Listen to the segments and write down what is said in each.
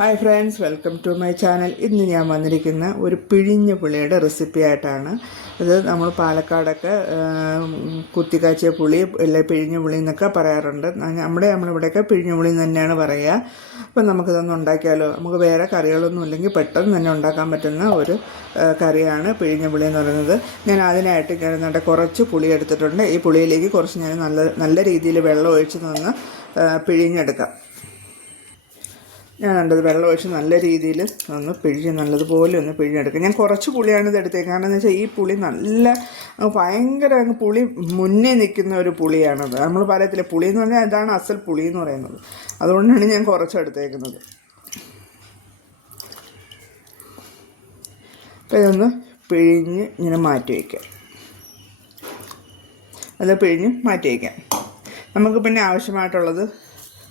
Hi friends welcome to my channel ഇന്ന് ഞാൻ വന്നിരിക്കുന്ന ഒരു പിഴിഞ്ഞ പുളിയുടെ റെസിപ്പി ആയിട്ടാണ്. ഇത് നമ്മൾ പാലക്കാടൊക്കെ കുത്തിക്കാച്ചിയ പുളി അല്ലെ പിഴിഞ്ഞ പുളി എന്നൊക്കെ പറയാറുണ്ട്. നമ്മുടെ നമ്മളിവിടെയൊക്കെ പിഴിഞ്ഞ പുളി തന്നെയാണ് പറയുക. അപ്പം നമുക്കിതൊന്ന് ഉണ്ടാക്കിയാലോ? നമുക്ക് വേറെ കറികളൊന്നും ഇല്ലെങ്കിൽ പെട്ടെന്ന് തന്നെ ഉണ്ടാക്കാൻ പറ്റുന്ന ഒരു കറിയാണ് പിഴിഞ്ഞ പുളി എന്ന് പറയുന്നത്. ഞാൻ അതിനായിട്ട് ഞാൻ എന്നിട്ട് കുറച്ച് പുളി എടുത്തിട്ടുണ്ട്. ഈ പുളിയിലേക്ക് കുറച്ച് ഞാൻ നല്ല നല്ല രീതിയിൽ വെള്ളം ഒഴിച്ച് നിന്ന് പിഴിഞ്ഞെടുക്കാം. ഞാൻ കണ്ടത് വെള്ളം ഒഴിച്ച് നല്ല രീതിയിൽ ഒന്ന് പിഴിഞ്ഞ് നല്ലതുപോലെ ഒന്ന് പിഴിഞ്ഞെടുക്കുക. ഞാൻ കുറച്ച് പുളിയാണ് ഇത് എടുത്തത്. കാരണം എന്ന് വെച്ചാൽ ഈ പുളി നല്ല ഭയങ്കര അങ്ങ് പുളി മുന്നേ നിൽക്കുന്ന ഒരു പുളിയാണത്. നമ്മൾ പറയത്തില്ല പുളി എന്ന് പറഞ്ഞാൽ ഇതാണ് അസൽ പുളി എന്ന് പറയുന്നത്. അതുകൊണ്ടാണ് ഞാൻ കുറച്ച് എടുത്തേക്കുന്നത്. അപ്പോൾ ഇതൊന്ന് പിഴിഞ്ഞ് ഇങ്ങനെ മാറ്റി വയ്ക്കാം. അത് പിഴിഞ്ഞ് മാറ്റി വയ്ക്കാം. നമുക്ക് പിന്നെ ആവശ്യമായിട്ടുള്ളത്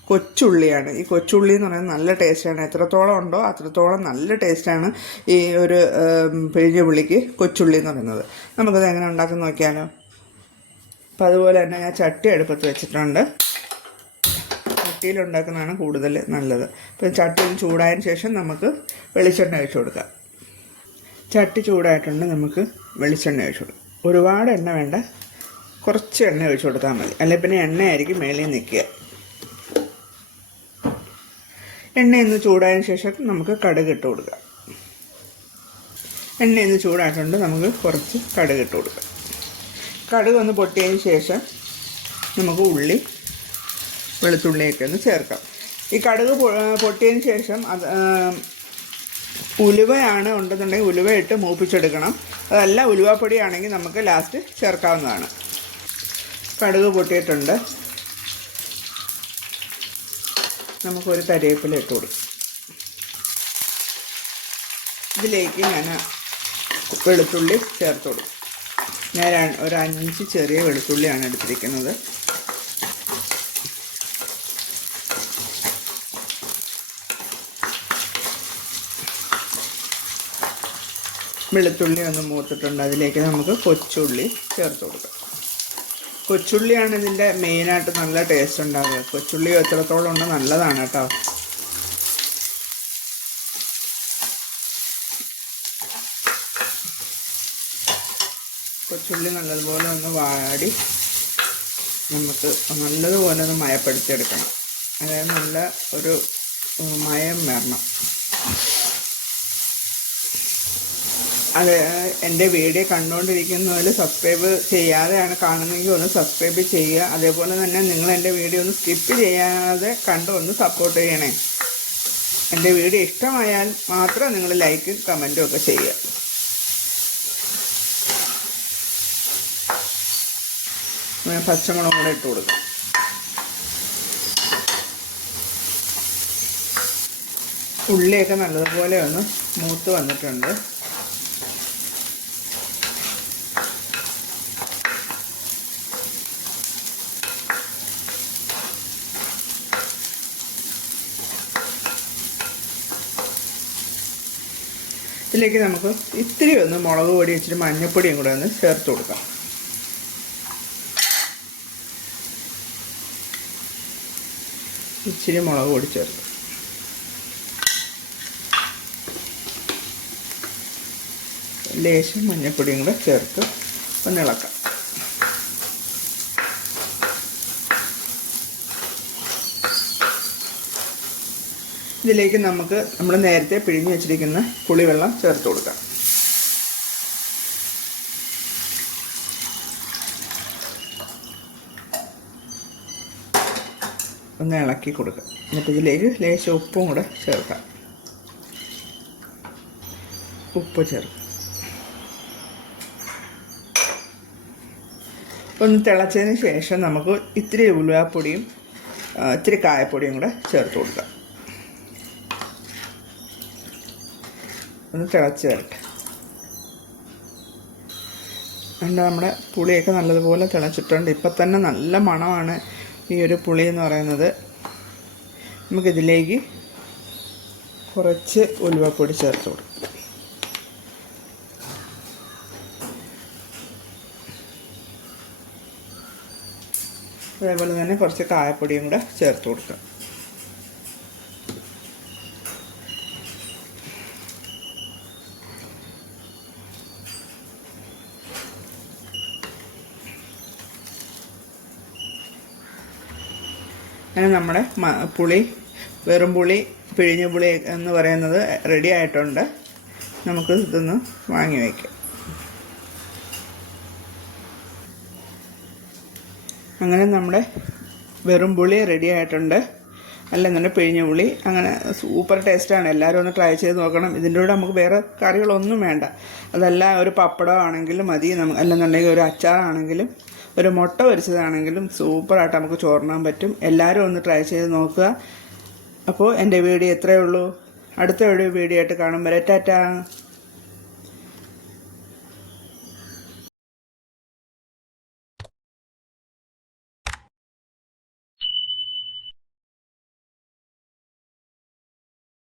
കൊച്ചുള്ളിയാണ്. ഈ കൊച്ചുള്ളി എന്ന് പറയുന്നത് നല്ല ടേസ്റ്റാണ്. എത്രത്തോളം ഉണ്ടോ അത്രത്തോളം നല്ല ടേസ്റ്റാണ് ഈ ഒരു പിഴിഞ്ഞ പുള്ളിക്ക് കൊച്ചുള്ളി എന്ന് പറയുന്നത്. നമുക്കത് എങ്ങനെ ഉണ്ടാക്കി നോക്കിയാലോ? അപ്പം അതുപോലെ തന്നെ ഞാൻ ചട്ടി അടുപ്പത്ത് വെച്ചിട്ടുണ്ട്. ചട്ടിയിൽ ഉണ്ടാക്കുന്നതാണ് കൂടുതൽ നല്ലത്. അപ്പം ചട്ടി ചൂടായതിന് ശേഷം നമുക്ക് വെളിച്ചെണ്ണ ഒഴിച്ചു കൊടുക്കാം. ചട്ടി ചൂടായിട്ടുണ്ട് നമുക്ക് വെളിച്ചെണ്ണ ഒഴിച്ചു കൊടുക്കാം. ഒരുപാട് എണ്ണ വേണ്ട. കുറച്ച് എണ്ണ ഒഴിച്ചു കൊടുത്താൽ മതി. അല്ലെങ്കിൽ പിന്നെ എണ്ണയായിരിക്കും മേളിൽ നിൽക്കുക. എണ്ണ ഒന്ന് ചൂടായതിനു ശേഷം നമുക്ക് കടുക് ഇട്ട് കൊടുക്കുക എണ്ണ ഒന്ന് ചൂടായിട്ടുണ്ട് നമുക്ക് കുറച്ച് കടുക് ഇട്ട് കൊടുക്കുക കടുക് ഒന്ന് പൊട്ടിയതിന് ശേഷം നമുക്ക് ഉള്ളി വെളുത്തുള്ളിയൊക്കെ ഒന്ന് ചേർക്കാം. ഈ കടുക് പൊട്ടിയതിന് ശേഷം അത് ഉലുവയാണ് ഉണ്ടെന്നുണ്ടെങ്കിൽ ഉലുവ ഇട്ട് മൂപ്പിച്ചെടുക്കണം. അതല്ല ഉലുവപ്പൊടിയാണെങ്കിൽ നമുക്ക് ലാസ്റ്റ് ചേർക്കാവുന്നതാണ്. കടുക് പൊട്ടിയിട്ടുണ്ട്. നമുക്കൊരു കറിവേപ്പില ഇട്ട് കൊടുക്കും. ഇതിലേക്ക് ഞാൻ വെളുത്തുള്ളി ചേർത്ത് കൊടുക്കും. ഞാൻ ഒരു അഞ്ച് ചെറിയ വെളുത്തുള്ളിയാണ് എടുത്തിരിക്കുന്നത്. വെളുത്തുള്ളി ഒന്ന് മൂത്തിട്ടുണ്ട്. അതിലേക്ക് നമുക്ക് കൊച്ചുള്ളി ചേർത്ത് കൊടുക്കാം. കൊച്ചുള്ളിയാണ് ഇതിന്റെ മെയിനായിട്ട് നല്ല ടേസ്റ്റ് ഉണ്ടാവുക. കൊച്ചുള്ളി എത്രത്തോളം ഉണ്ട് നല്ലതാണ് കേട്ടോ. കൊച്ചുള്ളി നല്ലതുപോലെ ഒന്ന് വാടി നമുക്ക് നല്ലതുപോലെ ഒന്ന് മയപ്പെടുത്തിയെടുക്കണം. അതായത് നല്ല ഒരു മയം വരണം. അത് എന്റെ വീഡിയോ കണ്ടുകൊണ്ടിരിക്കുന്നതിൽ സബ്സ്ക്രൈബ് ചെയ്യാതെയാണ് കാണുന്നതെങ്കിൽ ഒന്ന് സബ്സ്ക്രൈബ് ചെയ്യുക. അതേപോലെ തന്നെ നിങ്ങൾ എന്റെ വീഡിയോ ഒന്ന് സ്കിപ്പ് ചെയ്യാതെ കണ്ട് ഒന്ന് സപ്പോർട്ട് ചെയ്യണേ. എന്റെ വീഡിയോ ഇഷ്ടമായാൽ മാത്രം നിങ്ങൾ ലൈക്കും കമന്റും ഒക്കെ ചെയ്യുക. ഞാൻ പച്ചമുളകും കൂടെ ഇട്ട് കൊടുക്കാം. ഉള്ളിയൊക്കെ നല്ലതുപോലെ ഒന്ന് മൂത്ത് വന്നിട്ടുണ്ട്. ഇതിലേക്ക് നമുക്ക് ഇത്തിരി ഒന്ന് മുളക് പൊടി ഇച്ചിരി മഞ്ഞൾപ്പൊടിയും കൂടെ ഒന്ന് ചേർത്ത് കൊടുക്കാം. ഇച്ചിരി മുളക് പൊടി ചേർത്ത്. ലേശം മഞ്ഞൾപ്പൊടിയും കൂടെ ചേർത്ത് ഒന്ന് ഇളക്കാം. ഇതിലേക്ക് നമുക്ക് നമ്മൾ നേരത്തെ പിഴിഞ്ഞ് വെച്ചിരിക്കുന്ന പുളിവെള്ളം ചേർത്ത് കൊടുക്കാം. ഒന്ന് ഇളക്കി കൊടുക്കുക എന്നിട്ട് ഇതിലേക്ക് ലേശം ഉപ്പും കൂടെ ചേർക്കാം. ഉപ്പ് ചേർക്കാം. ഒന്ന് തിളച്ചതിന് ശേഷം നമുക്ക് ഇത്തിരി ഉലുവാപ്പൊടിയും ഇത്തിരി കായപ്പൊടിയും കൂടെ ചേർത്ത് കൊടുക്കാം. ഒന്ന് തിളച്ച് വരട്ടെ. അതുകൊണ്ട് നമ്മുടെ പുളിയൊക്കെ നല്ലതുപോലെ തിളച്ചിട്ടുണ്ട്. ഇപ്പം തന്നെ നല്ല മണമാണ് ഈ ഒരു പുളി എന്ന് പറയുന്നത്. നമുക്കിതിലേക്ക് കുറച്ച് ഉലുവപ്പൊടി ചേർത്ത് കൊടുക്കും. അതേപോലെ തന്നെ കുറച്ച് കായപ്പൊടിയും കൂടെ ചേർത്ത് കൊടുക്കാം. അങ്ങനെ നമ്മുടെ പുളി വെറും പുളി പിഴിഞ്ഞ പുളി എന്ന് പറയുന്നത് റെഡി ആയിട്ടുണ്ട്. നമുക്ക് ഇതൊന്ന് വാങ്ങി വയ്ക്കാം അങ്ങനെ നമ്മുടെ വെറും പുളി റെഡി ആയിട്ടുണ്ട്. അല്ല അല്ലെന്നുണ്ടെങ്കിൽ പിഴിഞ്ഞ പുളി. അങ്ങനെ സൂപ്പർ ടേസ്റ്റാണ് എല്ലാവരും ഒന്ന് ട്രൈ ചെയ്ത് നോക്കണം. ഇതിന്റെ കൂടെ നമുക്ക് വേറെ കറികളൊന്നും വേണ്ട. അതല്ല ഒരു പപ്പടമാണെങ്കിലും മതി. നമുക്ക് അല്ലെന്നുണ്ടെങ്കിൽ ഒരു അച്ചാറാണെങ്കിലും ഒരു മുട്ട പൊരിച്ചതാണെങ്കിലും സൂപ്പറായിട്ട് നമുക്ക് ചോറിനാൻ പറ്റും. എല്ലാവരും ഒന്ന് ട്രൈ ചെയ്ത് നോക്കുക. അപ്പോൾ എന്റെ വീഡിയോ എത്രയേ ഉള്ളൂ. അടുത്ത ഒരു വീഡിയോ ആയിട്ട് കാണും വരെ. ടാറ്റാ.